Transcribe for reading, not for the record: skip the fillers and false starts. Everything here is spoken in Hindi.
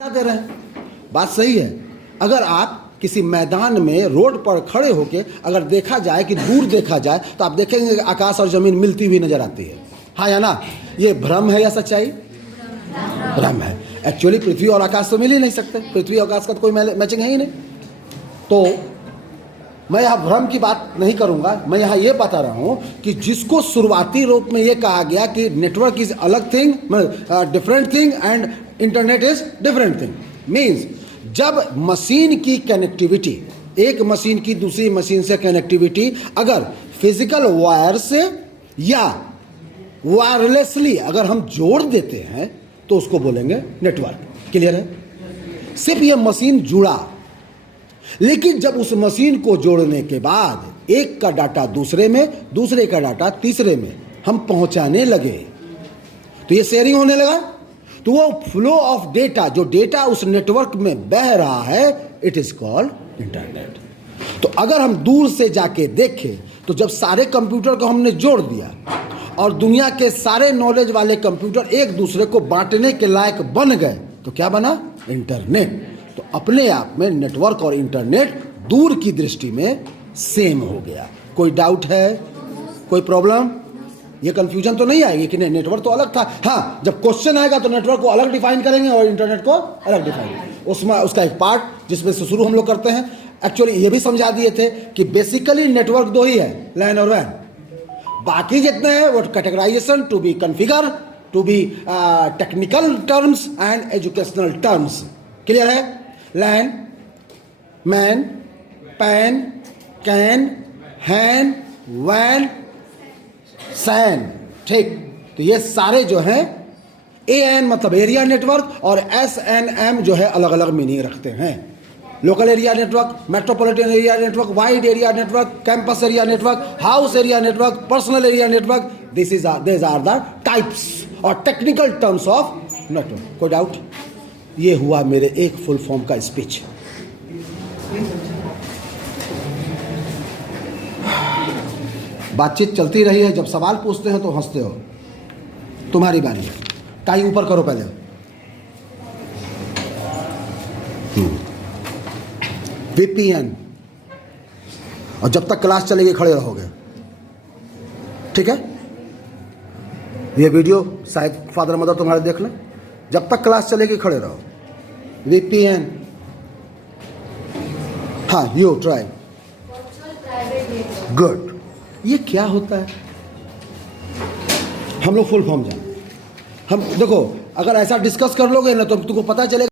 दे रहे हैं। बात सही है। अगर आप किसी मैदान में रोड पर खड़े होकर अगर देखा जाए कि दूर देखा जाए तो आप देखेंगे कि आकाश और जमीन मिलती हुई नजर आती है। हाँ या ना? ये भ्रम है या सच्चाई? भ्रम है। एक्चुअली पृथ्वी और आकाश तो मिल ही नहीं सकते। पृथ्वी और आकाश का तो कोई मैचिंग है ही नहीं। तो मैं यहाँ भ्रम की बात नहीं करूंगा। मैं यहाँ ये बता रहा हूँ कि जिसको शुरुआती रूप में ये कहा गया कि नेटवर्क इज अलग thing, different thing and internet is different thing, means जब मशीन की कनेक्टिविटी, एक मशीन की दूसरी मशीन से कनेक्टिविटी अगर फिजिकल वायर से या वायरलेसली अगर हम जोड़ देते हैं तो उसको बोलेंगे नेटवर्क। क्लियर है? सिर्फ ये मशीन जुड़ा, लेकिन जब उस मशीन को जोड़ने के बाद एक का डाटा दूसरे में, दूसरे का डाटा तीसरे में हम पहुंचाने लगे तो ये शेयरिंग होने लगा। तो वो फ्लो ऑफ डेटा, जो डेटा उस नेटवर्क में बह रहा है, इट इज कॉल्ड इंटरनेट। तो अगर हम दूर से जाके देखें तो जब सारे कंप्यूटर को हमने जोड़ दिया और दुनिया के सारे नॉलेज वाले कंप्यूटर एक दूसरे को बांटने के लायक बन गए तो क्या बना? इंटरनेट। तो अपने आप में नेटवर्क और इंटरनेट दूर की दृष्टि में सेम हो गया। कोई डाउट है? कोई प्रॉब्लम? ये कंफ्यूजन तो नहीं आएगी कि नहीं नेटवर्क तो अलग था। हाँ, जब क्वेश्चन आएगा तो नेटवर्क को अलग डिफाइन करेंगे और इंटरनेट को अलग डिफाइन। उसमें उसका एक पार्ट जिसमें से शुरू हम लोग करते हैं। एक्चुअली ये भी समझा दिए थे कि बेसिकली नेटवर्क दो ही है, लैन और वैन। बाकी जितने हैं वो categorisation to be configure, to be technical terms and educational terms. Clear है? Lan, man, pan, can, han, van, san. ठीक। तो ये सारे जो हैं AN मतलब एरिया नेटवर्क और SNM जो है अलग अलग मीनिंग रखते हैं। Local area network, metropolitan area network, wide area network, campus area network, house area network, personal area network. This are the types और टेक्निकल टर्म्स ऑफ नेटवर्क। कोई डाउट? ये हुआ मेरे एक फुल फॉर्म का स्पीच। बातचीत चलती रही है। जब सवाल पूछते हैं तो हंसते हो। तुम्हारी बारी है। टाई ऊपर करो पहले। VPN। और जब तक क्लास चलेगी खड़े रहोगे। ठीक है? ये वीडियो शायद फादर मदर तुम्हारे देख लें। जब तक क्लास चलेगी खड़े रहो। VPN। हाँ, यू ट्राई। गुड। ये क्या होता है? हम लोग फुल फॉर्म जान। हम देखो, अगर ऐसा डिस्कस कर लोगे ना तो तुमको पता चलेगा।